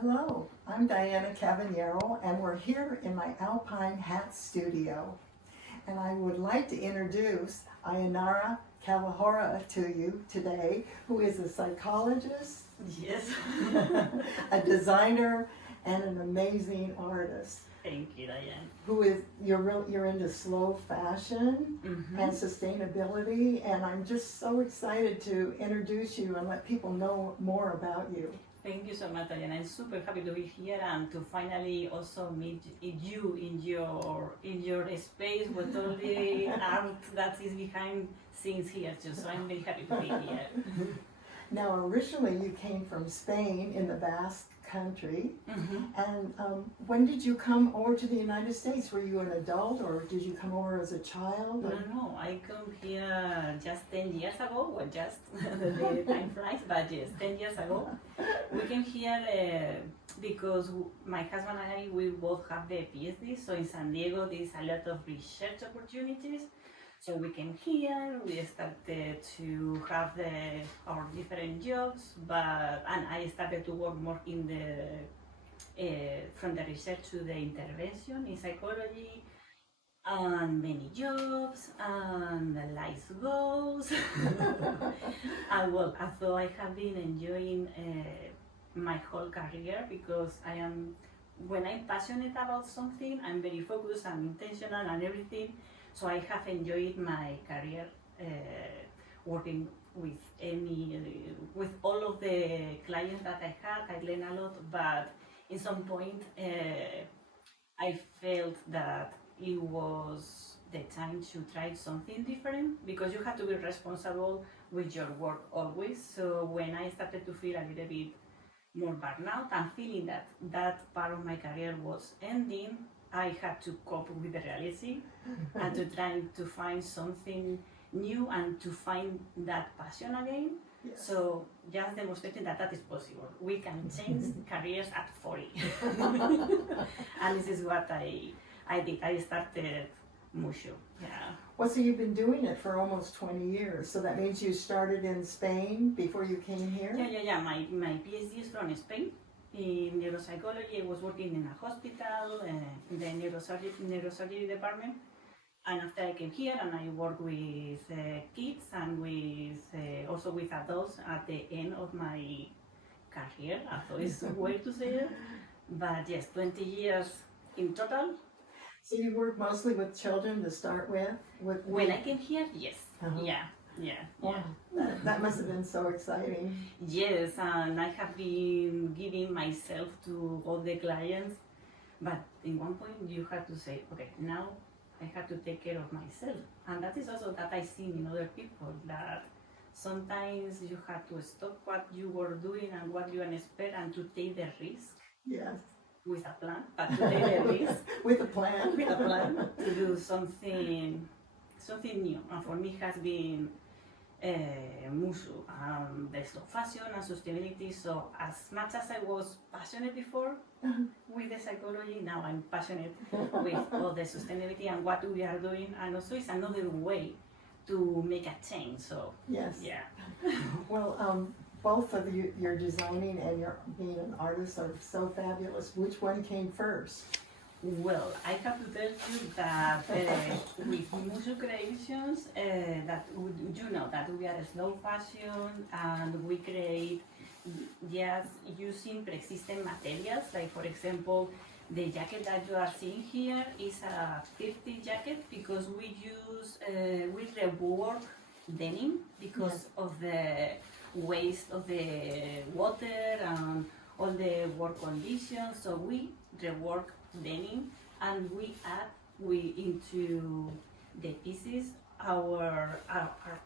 Hello, I'm Diana Cavaniero, and we're here in my Alpine Hat studio. And I would like to introduce Ayanara Kalahora to you today, who is a psychologist, Yes. a designer, and an amazing artist. Thank you, Diane. Who is you're into slow fashion and sustainability, and I'm just so excited to introduce you and let people know more about you. Thank you so much, Diane. I'm super happy to be here and to finally also meet you in your space with all the art that is behind scenes here too. So I'm very happy to be here. Now, originally you came from Spain in the Basque country, and when did you come over to the United States? Were you an adult or did you come over as a child? No, I come here just 10 years ago, well, just the time flies, but yes, 10 years ago. We came here because my husband and I, we both have the PhD, so in San Diego there is a lot of research opportunities. So we came here, we started to have our different jobs, and I started to work more in from the research to the intervention in psychology, and many jobs, and the life goes. And well, although I have been enjoying my whole career because when I'm passionate about something, I'm very focused and intentional and everything. So I have enjoyed my career working with all of the clients that I had. I learned a lot, but in some point I felt that it was the time to try something different because you have to be responsible with your work always. So when I started to feel a little bit more burnout and feeling that that part of my career was ending, I had to cope with the reality and to try to find something new and to find that passion again. Yes. So just demonstrating that that is possible. We can change careers at 40. And this is what I did. I started Mushu. Yeah. Well, so you've been doing it for almost 20 years. So that means you started in Spain before you came here? Yeah. My PhD is from Spain. In neuropsychology, I was working in a hospital, in the neurosurgery department. And after I came here and I work with kids and also with adults at the end of my career, although it's weird to say it. But yes, 20 years in total. So you work mostly with children to start with? When I came here, yes. Uh-huh. Yeah. Wow, that must have been so exciting. Yes, and I have been giving myself to all the clients, but in one point you have to say, okay, now I have to take care of myself. And that is also that I see in other people, that sometimes you have to stop what you were doing and what you expect and to take the risk. Yes. With a plan, but to take the risk. With a plan. With a plan to do something new. And for me has been Mushu, the slow fashion and sustainability. So as much as I was passionate before with the psychology, now I'm passionate with all the sustainability and what we are doing, and also it's another way to make a change. So yes. Yeah. Well, both of you, your designing and your being an artist are so fabulous. Which one came first? Well, I have to tell you that with Mushu Creations, that you know that we are a slow fashion and we create just using pre-existing materials. Like for example, the jacket that you are seeing here is a 50 jacket because we rework denim because of the waste of the water and all the work conditions. So we rework denim and we add into the pieces our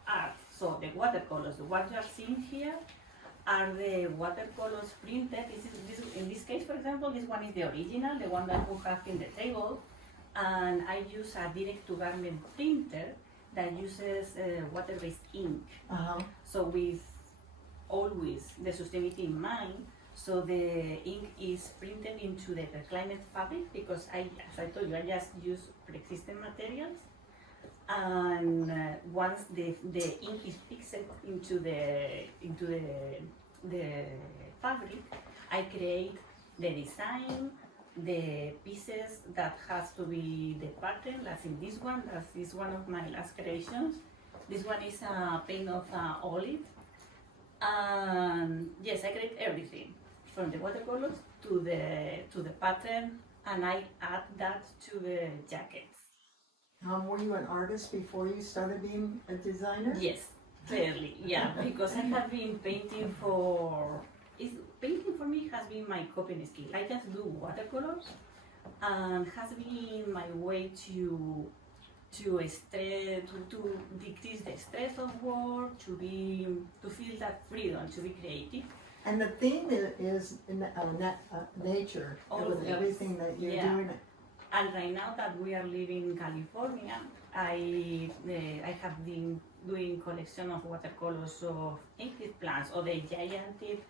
art. So the watercolors, what you are seeing here are the watercolors printed. In this case, for example, this one is the original, the one that we have in the table, and I use a direct-to-garment printer that uses water-based ink. So with always the sustainability in mind. So the ink is printed into the reclaimed fabric because as I told you, I just use pre-existing materials. And once the ink is fixed into the fabric, I create the design, the pieces that has to be the pattern. That's in this one. That is one of my last creations. This one is a paint of olive. And yes, I create everything from the watercolors to the pattern, and I add that to the jackets. Were you an artist before you started being a designer? Yes, clearly, yeah, because I have been painting painting for me has been my coping skill. I just do watercolors, and has been my way to decrease the stress of work, to feel that freedom, to be creative. And the theme is nature, with Always. everything that you're Yeah. doing. And right now that we are living in California, I have been doing collection of watercolors of ancient plants, or the gigantic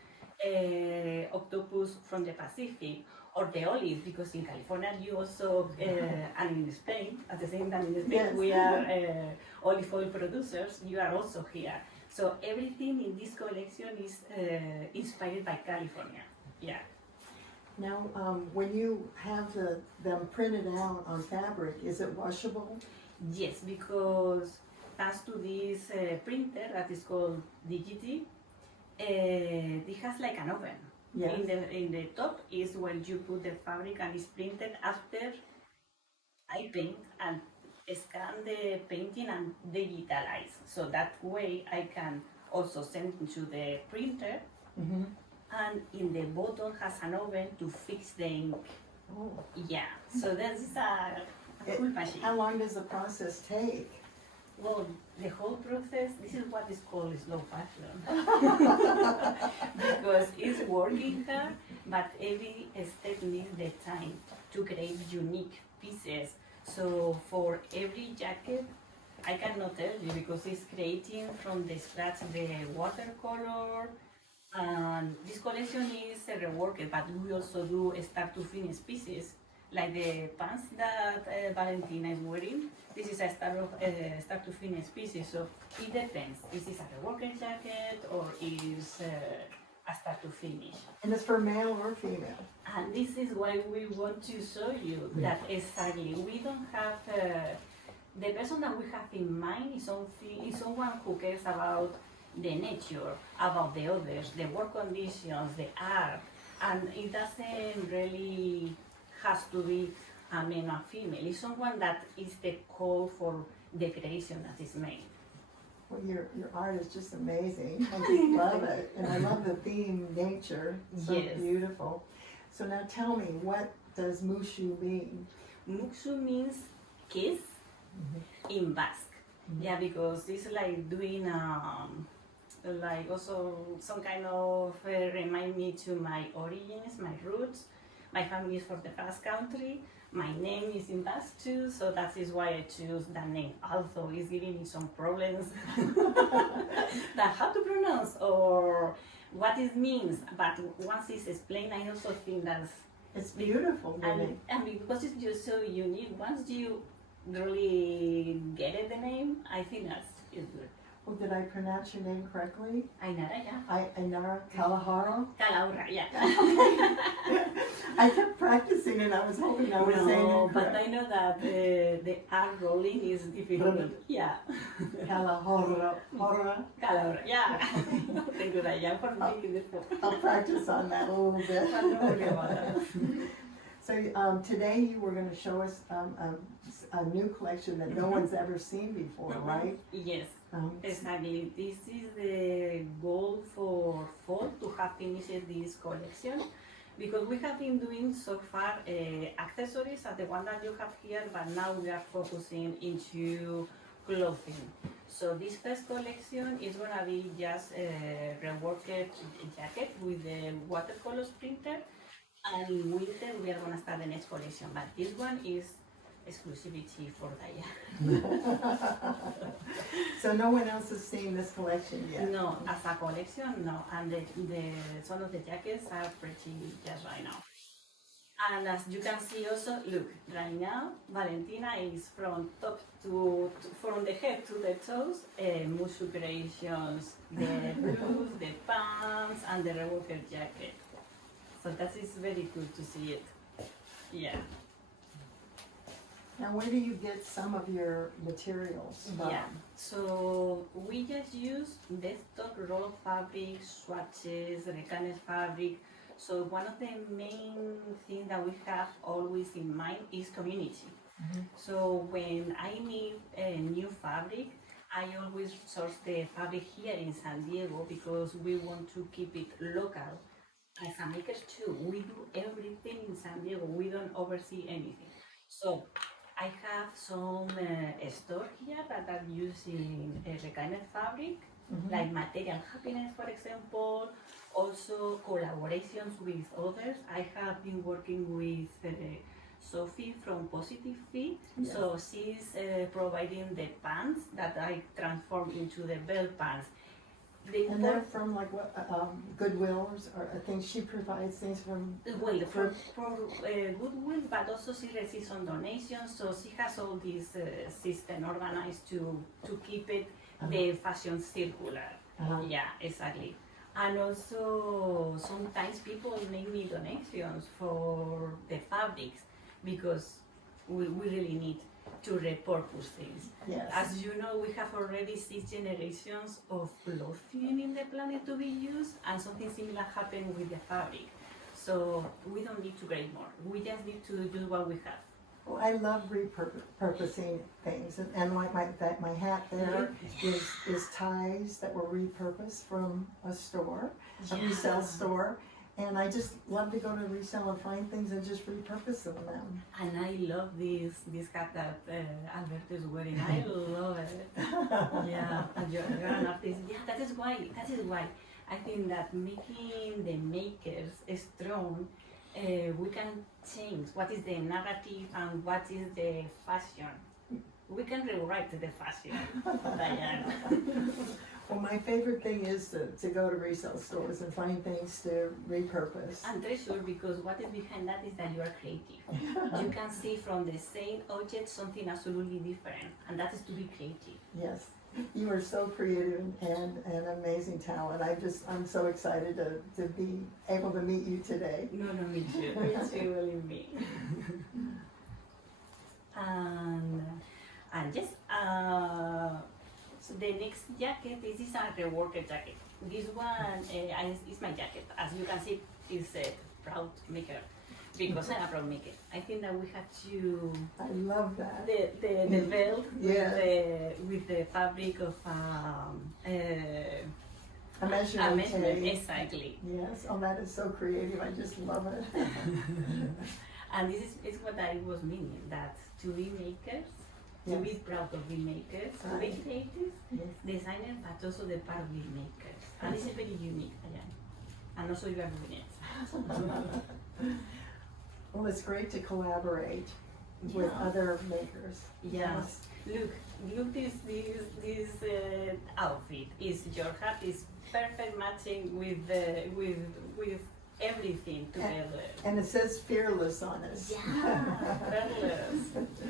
octopus from the Pacific, or the olive, because in California you also, and in Spain, at the same time in Spain, Yes. we are olive oil producers, you are also here. So everything in this collection is inspired by California, yeah. Now, when you have them printed out on fabric, is it washable? Yes, because thanks to this printer that is called Digity, it has like an oven. Yes. In the top is where you put the fabric, and it's printed after I paint and scan the painting and digitalize. So that way I can also send it to the printer, Mm-hmm. and in the bottom has an oven to fix the ink. Oh. Yeah, so that's a cool machine. How long does the process take? Well, the whole process, this is what is called slow fashion. Because it's working hard, but every step needs the time to create unique pieces. So for every jacket, I cannot tell you, because it's creating from the scratch the watercolor. And this collection is reworked, but we also do start to finish pieces, like the pants that Valentina is wearing. This is a start to finish pieces, so it depends. Is this a reworked jacket, or is a start to finish? And it's for male or female? And this is why we want to show you that exactly we don't have the person that we have in mind is someone who cares about the nature, about the others, the work conditions, the art, and it doesn't really has to be a man or female. It's someone that is the call for the creation that is made. Well, your art is just amazing. I just love it. And I love the theme, nature. So Yes. beautiful. So now tell me, what does Mushu mean? Muksu means kiss in Basque. Yeah, because it's like doing like also some kind of remind me to my origins, my roots. My family is from the Basque country. My name is in Basque too, so that is why I choose that name. Although it's giving me some problems that how to pronounce or what it means. But once it's explained, I also think that's It's beautiful, really. and because it's just so unique. Once you really get it, the name, I think that's is good. Well, did I pronounce your name correctly? Ainara, yeah. Ainara Kalahara? Calahorra, yeah. I kept practicing and I was hoping I was saying No, it but correct. I know that the R rolling is difficult. Yeah. Kalahara. Calahorra, yeah. Thank you, Raya, for making this book. I'll practice on that a little bit. Don't worry about that. So today you were going to show us a new collection that no one's ever seen before, right? Yes. Um, Exactly. This is the goal for fall, to have finished this collection, because we have been doing so far accessories as the one that you have here, but now we are focusing into clothing. So this first collection is gonna be just a reworked jacket with the watercolors printer, and in winter we are gonna start the next collection. But this one is exclusivity for Daya. So no one else has seen this collection yet? No, as a collection, no. And some of the jackets are pretty just right now. And as you can see also, look, right now, Valentina is from from the head to the toes, Mushu creations, the blues, the pants, and the reworked jacket. So that is very good to see it. Yeah. Now, where do you get some of your materials from? Yeah. So we just use desktop roll fabric, swatches, rectangular fabric. So one of the main things that we have always in mind is community. So when I need a new fabric, I always source the fabric here in San Diego because we want to keep it local. As a makers too, we do everything in San Diego. We don't oversee anything. So I have some store here that are using reclaimed fabric, like Material Happiness, for example. Also collaborations with others. I have been working with Sophie from Positive Fit. Yes. So she's providing the pants that I transform into the belt pants. And they're from like what, Goodwill or I think she provides things from. Well, for Goodwill, but also she receives some donations, so she has all this system organized to keep it the fashion circular. Yeah, exactly. And also sometimes people make me donations for the fabrics because we really need to repurpose things. Yes. As you know, we have already 6 generations of clothing in the planet to be used, and something similar happened with the fabric. So we don't need to create more. We just need to use what we have. Well, I love repurposing things, and like my hat there is ties that were repurposed from a store, a resale store, and I just love to go to resale and find things and just repurpose them. And I love this hat that Alberto is wearing. I love it. Yeah, and you're an artist. Yeah, that is why. I think that making the makers strong, we can change what is the narrative and what is the fashion. We can rewrite the fashion, Diane. Well, my favorite thing is to go to resale stores and find things to repurpose. And treasure, because what is behind that is that you are creative. You can see from the same object something absolutely different, and that is to be creative. Yes, you are so creative and an amazing talent. I'm so excited to be able to meet you today. No, me too. Me too, believe me. And yes, so the next jacket, this is a reworked jacket. This one is my jacket. As you can see, it's a proud maker because I'm a proud maker. I think that we have to. I love that. The belt Yeah. with the fabric of A measurement tape. Exactly. Yes, oh, that is so creative. I just love it. And this is what I was meaning, that to be makers, to be proud of the makers, to be creative, designers, but also the part of the makers. And this is very unique, Diane. And also you are doing it. Well, it's great to collaborate with other makers. Yeah. Yes. Look this outfit. Your hat is perfect matching with everything together. And it says fearless on it. Yeah,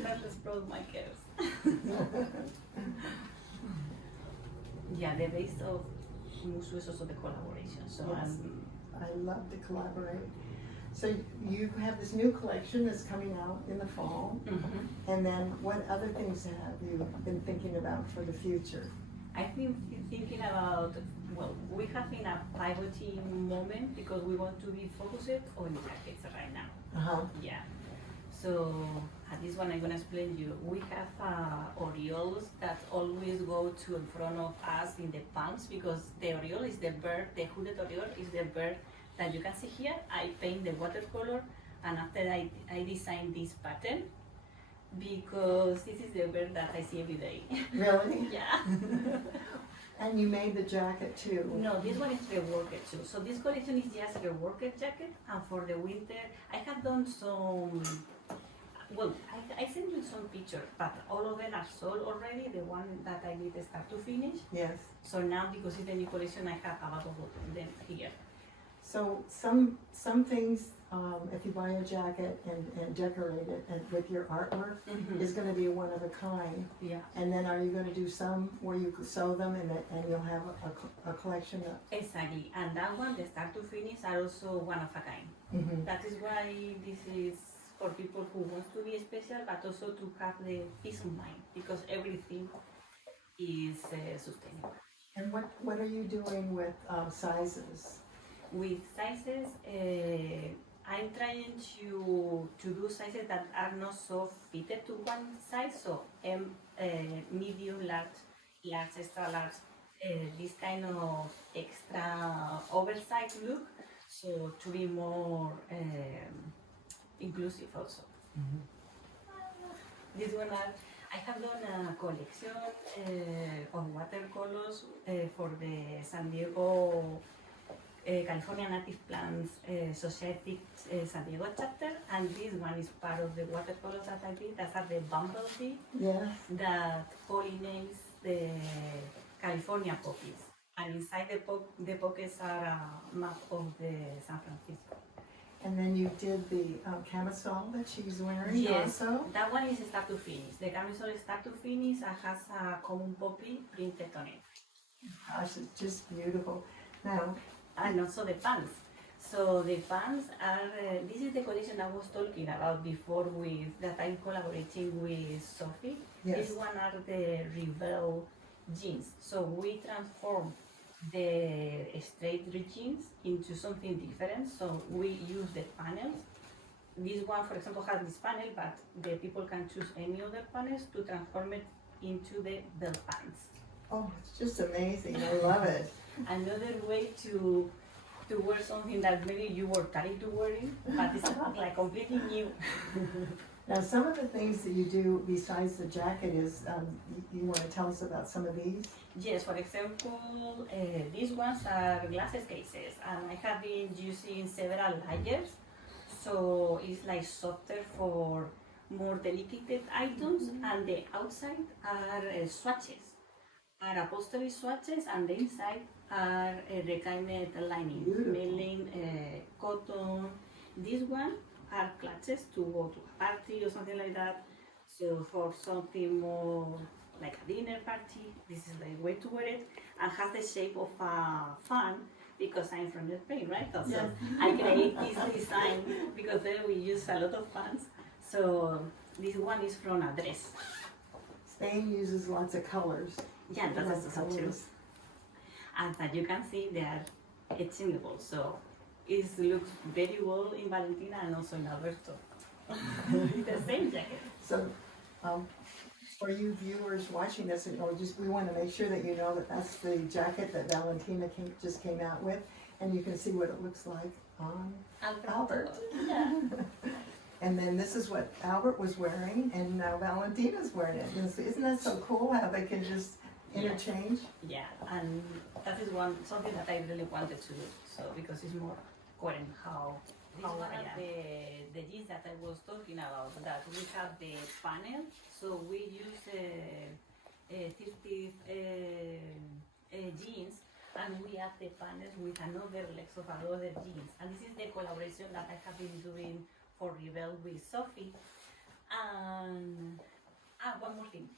fearless proud makers. Yeah, the base of Musu is also the collaboration. So Yes. I love to collaborate. So you have this new collection that's coming out in the fall, and then what other things have you been thinking about for the future? I've been thinking about, well, we have been a pivoting moment because we want to be focused on jackets right now. Yeah. So at this one I'm gonna explain you. We have orioles that always go to in front of us in the palms because the oriole is the bird, the hooded oriole is the bird that you can see here. I paint the watercolor, and after I design this pattern because this is the bird that I see every day. Really? Yeah. And you made the jacket too? No, this one is reworked too. So this collection is just a reworked jacket, and for the winter I have done some. Well, I sent you some pictures, but all of them are sold already. The one that I did start to finish. Yes. So now, because it's the new collection, I have a lot of them here. So some things, if you buy a jacket and decorate it and with your artwork, is going to be one of a kind. Yeah. And then are you going to do some where you sew them and you'll have a collection of? Exactly. And that one, the start to finish, are also one of a kind. That is why this is for people who want to be special, but also to have the peace of mind because everything is sustainable. And what are you doing with sizes? With sizes, I'm trying to do sizes that are not so fitted to one size, so medium, large, large, extra large, this kind of extra oversized look, so to be more inclusive also. This one I have done a collection of watercolors for the San Diego California Native Plants Society San Diego chapter, and this one is part of the watercolors that I did. That are the bumblebee Yes. that pollinates the California poppies, and inside the pockets are a map of the San Francisco. And then you did the camisole that she's wearing Yes, also? that one is start to finish. The camisole is start to finish and has a common poppy printed on it. Gosh, it's just beautiful. Now, And also the pants. So the pants are, this is the collection I was talking about before with, that I'm collaborating with Sophie. yes. This one are the Rebel jeans. So we transform the straight jeans into something different. So we use the panels. This one, for example, has this panel, but the people can choose any other panels to transform it into the belt pants. Oh, it's just amazing. I love it. Another way to wear something that maybe you were trying to wear it, but it's like completely new. Now, some of the things that you do besides the jacket is, you want to tell us about some of these? Yes, for example, these ones are glasses cases, and I have been using several layers, so it's like softer for more delicate items, and the outside are swatches, are upholstery swatches, and the inside are reclaimed lining, Beautiful. mainly cotton. This one are clutches to go to a party or something like that. So for something more like a dinner party, this is the way to wear it, and has the shape of a fan because I'm from Spain, right? So Yes. I create this design because there we use a lot of fans. So this one is from a dress. Spain uses lots of colors. Yeah, that's Lots also of true. colors. And as you can see, they are exchangeable. So it looks very well in Valentina and also in Alberto. It's the same jacket. So, for you viewers watching this, or just, we want to make sure that you know that that's the jacket that Valentina just came out with, and you can see what it looks like on Albert. Yeah. And then this is what Albert was wearing, and now Valentina's wearing it. And so isn't that so cool how they can just interchange? Yeah, and that is something that I really wanted to do. So because it's more coherent how one I of the jeans that I was talking about, that we have the panel, so we use 50 jeans, and we add the panels with another legs of another jeans. And this is the collaboration that I have been doing for Rebel with Sophie. And one more thing.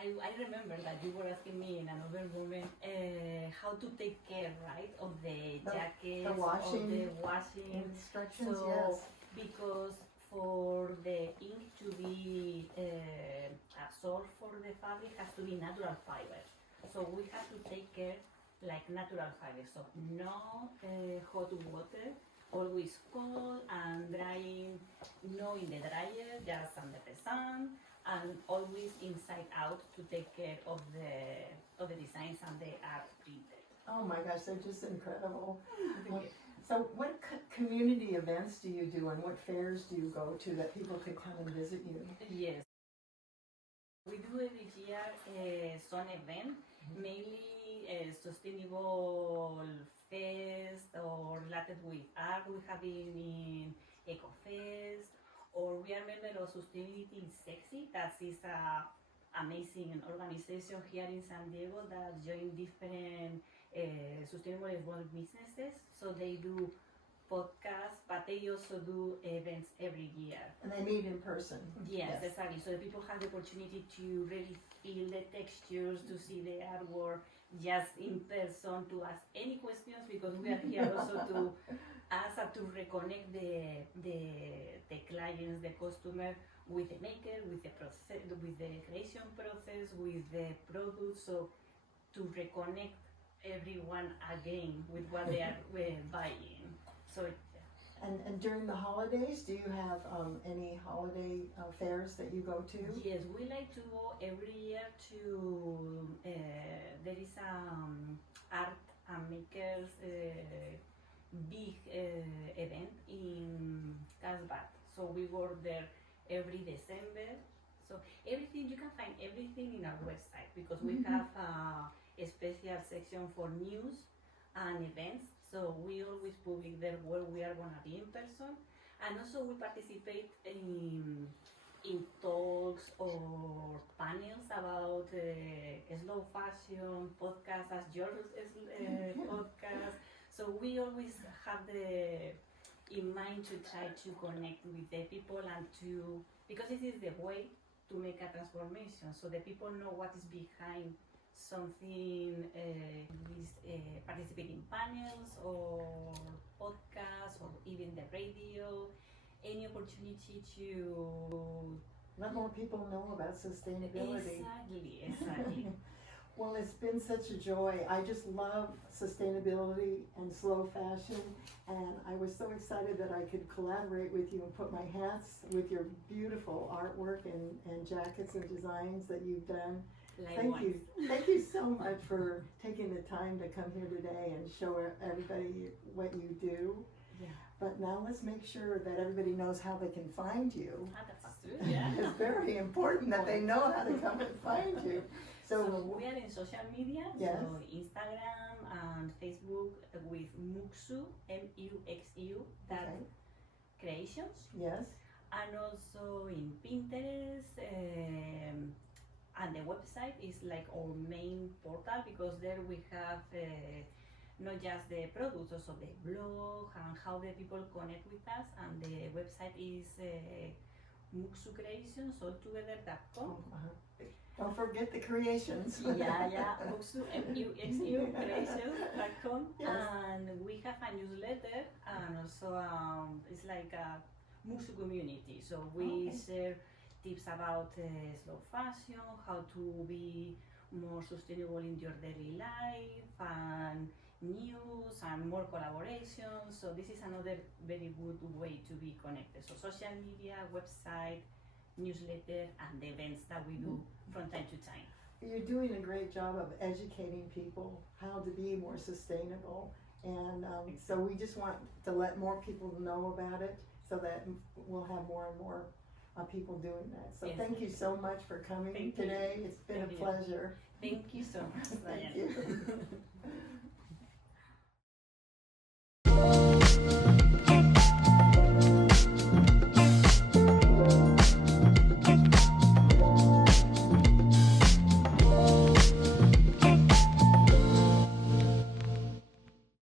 I remember that you were asking me in another moment how to take care, right, of the jackets, the washing of the washing. Instructions, So, yes. because for the ink to be absorbed for the fabric has to be natural fiber. So we have to take care like natural fiber. So no hot water, always cold and drying, no in the dryer, just under the sun, and always inside out to take care of the designs and the art printed. Oh my gosh, they're just incredible. So what community events do you do, and what fairs do you go to that people could come and visit you? Yes. We do every year some event, mainly sustainable fest or related with art. We have been in EcoFest, or we are member of Sustainability is Sexy. That is a amazing organization here in San Diego that join different sustainable small businesses. So they do podcasts, but they also do events every year. And they meet in person. Yes, exactly. So the people have the opportunity to really feel the textures, to see the artwork just in person, to ask any questions, because we are here also to ask and to reconnect the clients, the customer with the maker, with the process, with the creation process, with the product. So to reconnect everyone again with what they are buying. So And during the holidays, do you have any holiday fairs that you go to? yes, we like to go every year to there is art and makers big event in Casbah. So we go there every December. So everything you can find everything in our website, because we have a special section for news and events. So we always publish there where we are gonna be in person, and also we participate in talks or panels about slow fashion podcasts, as your podcast. So we always have the in mind to try to connect with the people and to, because this is the way to make a transformation. So the people know what is behind something, participate in panels or podcasts or even the radio, any opportunity to Let more people know about sustainability. exactly. Well, it's been such a joy. I just love sustainability and slow fashion, and I was so excited that I could collaborate with you and put my hats with your beautiful artwork and jackets and designs that you've done. Thank you. Thank you so much for taking the time to come here today and show everybody what you do. Yeah. But now let's make sure that everybody knows how they can find you. That's true, yeah. It's very important that they know how to come and find you. So we are in social media, Yes. so Instagram and Facebook with Muxu, MUXU, that Okay. creations, Yes. and also in Pinterest, and the website is like our main portal, because there we have not just the products, also the blog and how the people connect with us, and the website is muxucreations.com. Don't forget the creations. Yeah, Muxu, MUXU creations.com. Yes. And we have a newsletter, and also it's like a Muxu community. So we Okay. share tips about slow fashion, how to be more sustainable in your daily life, and news and more collaborations. So this is another very good way to be connected. So social media, website, newsletter, and the events that we do from time to time. You're doing a great job of educating people how to be more sustainable. And so we just want to let more people know about it so that we'll have more and more people doing that. So Yes. thank you so much for coming Thank you. today. It's been Thank a you. pleasure. Thank you so much, Thank Diana. you.